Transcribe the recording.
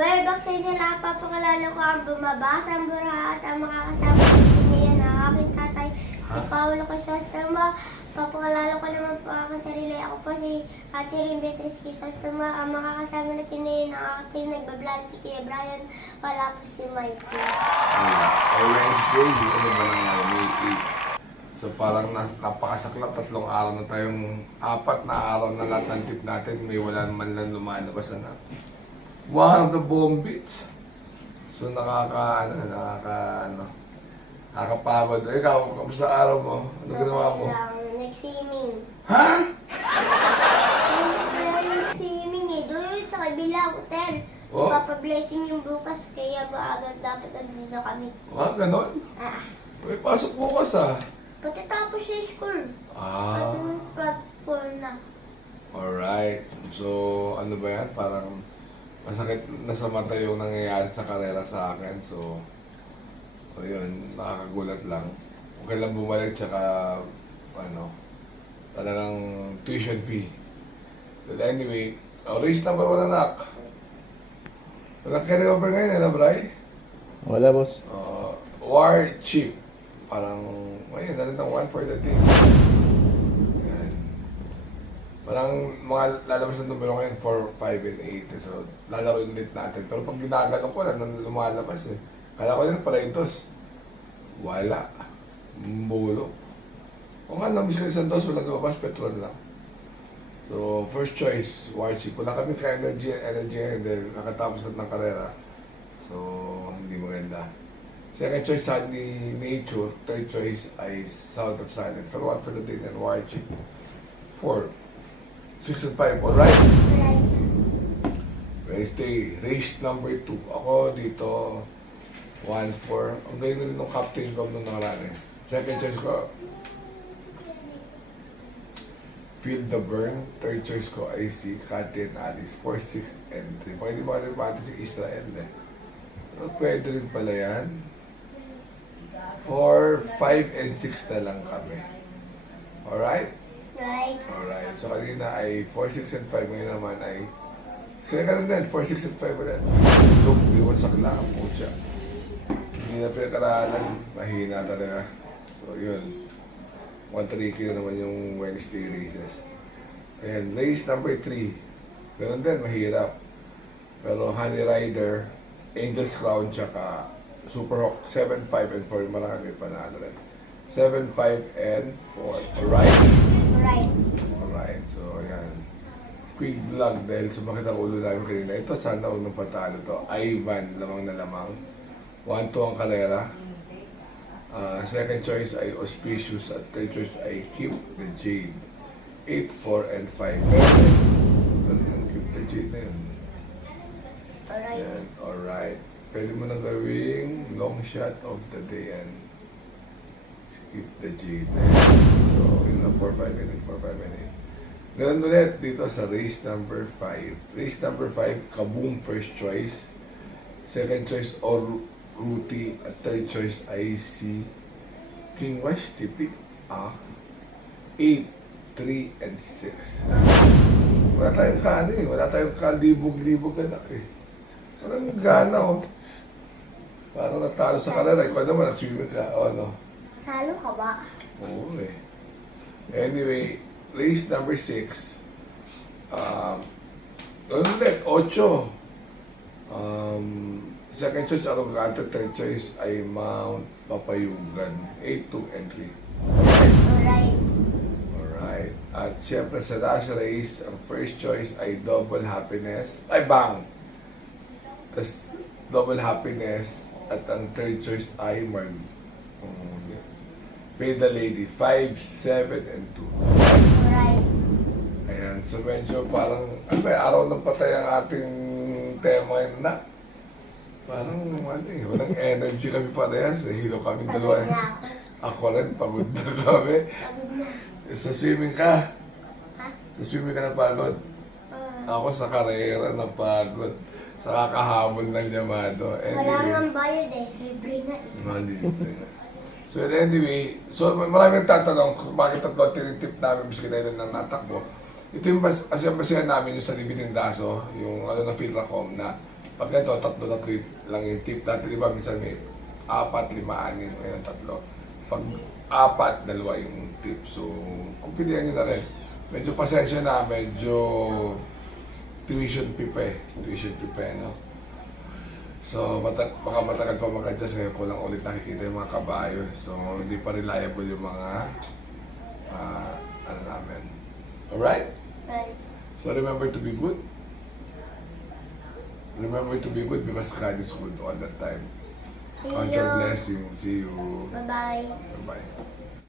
Well, back sa inyo lahat, papakalala ko ang bumabasa ang buraha at ang makakasama ko niya na aking tatay, si Paolo Crisostoma. Papakalala ko naman po aking sarili. Ako po si Catherine Beatriz Crisostoma. Ang makakasama natin ngayon ang aking nagbablog si Kuya Brian. Wala po si Michael. Wednesday, ano ba nangyari? May 8. So parang napakasaklat, 3 araw na tayong, 4 na araw na lahat ng tip natin, may wala naman lang lumalabas na. Wow, the bomb beats. So nakakapagod. Ikaw, kamusta araw mo? Ano ginawa mo? Nag-swimming. Ha? Nag-swimming eh. Doon sa kabilang hotel. Oh? Papablessing yung bukas, kaya maaga dapat nandito kami. Ganon? May pasok bukas Patatapos yung school. Platform na. Alright. So, ano ba yan? Parang masakit na sa mata yung nangyayari sa karera sa akin. So, yun, nakakagulat lang. Okay lang bumalik, tsaka, talagang tuition fee. But anyway, race number 1, anak. Walang carry over ngayon, Bray? Wala, boss. War chip. Parang, ayun, narin ng 1 for the team. Yan. Parang mga lalabas ng numero ngayon, 4, 5, and 8. So, lalaro yung net natin. Pero pag ginagano ko, lumalabas eh. Kala ko yun, Parentos. Wala. Bulok. Kung nga, namiss ka isang dos, walang lumabas, petrol lang. So, first choice, war chip. Wala kami ka-energy ngayon dahil nakatapos na ng karera. So, hindi maganda. Second choice, Sunny Nature. Third choice ay Sound of Silence. For 1 for the day and war chip. 4, 6, and 5. Alright? Wednesday, race number 2. Ako dito, 1, 4. Ang galing na rin ng captain ko nung nakaraan eh. Second choice ko, Feel the Burn. Third choice ko ay si Cathy and Alice. 4, 6, and 3. Baka hindi ba rin pati si Israel eh. Pero pwede rin pala yan. 4, 5, and 6 na lang kami. Alright? Right. Alright. So kanina ay 4, 6, and 5. Ngayon naman ay sila ka din, 4, 6, and 5 ulit. Look, di mo sakla ang pucha. Hindi na pinag-aralan. Mahina talaga. So yun. 1-3 na naman yung Wednesday races. And race number 3. Ganun din, mahirap. Pero Honey Rider, Angel's Crown, tsaka Super Hawk, 7, 5, and 4. Marami panalo rin. 7, 5, and 4. Alright? Right. Alright, so yan. Quick vlog dahil sumakit ang ulo namin kanina. Ito sana unang patalo to. Ivan, lamang na lamang. 1-2 ang karera. Second choice ay Auspicious at third choice ay Keep the Jade. 8, 4, and 5. Keep the Jade na yun. Alright. Yan, alright. Pwede mo na gawing long shot of the day and skip the Jade na yan. So, yun na 4, 5, and 8, 4, 5, and 8. Ganun ulit dito sa race number 5. Race number 5, Kaboom first choice. Second choice, Ruti. At third choice ay si King West, tipik. 8, 3, and 6. Wala tayong kano eh. Wala tayong kalibog-libog anak eh. Walang gana oh. Parang natalo sa karera. Ikaw naman, nag-swimming ka. O ano? Talo ka ba? Oo eh. Anyway, race number 6. Ulit, 8. Second choice, Arrogato. Third choice ay Mount Papayugan. 8, 2, and 3. Alright. Alright. At siyempre sa last race, ang first choice ay Double Happiness. Ay, bang! Tapos, Double Happiness. At ang third choice ay Pay the Lady. 5, 7, and 2. Alright. Ayan. So, medyo parang, araw ng patay ang ating tema yun na. Parang, walang energy kami parehas. Hilo kami dalawa. Pagod na Ako rin, pagod na kami. Pagod na. Sa swimming ka? Ha? Sa swimming ka napagod? Ako sa karera napagod. Sa kakahabol ng Yamado. Wala nang bayad eh. Libre na eh. Libre na. So anyway, maraming tatanong kung bakit tatlo tinitip namin miski na ng natakbo. Ito yung basihan namin yung sa Dividend Daso, yung ng Philracom na Pag ito, tatlo lang yung tip. Dati di ba minsan may 4, 5, 6, ngayon 3. Pag 4, 2 yung tip. So, kung pilihan nyo na rin, medyo pasensya na, medyo tuition fee pa no? So, baka matagal pa mag-adjust ngayon ko lang ulit nakikita yung mga kabayo. So, hindi pa reliable yung mga ano namin. Alright? Right. So, remember to be good. Remember to be good because God is good all the time. See Count your you. blessing. See you. Bye-bye. Bye-bye.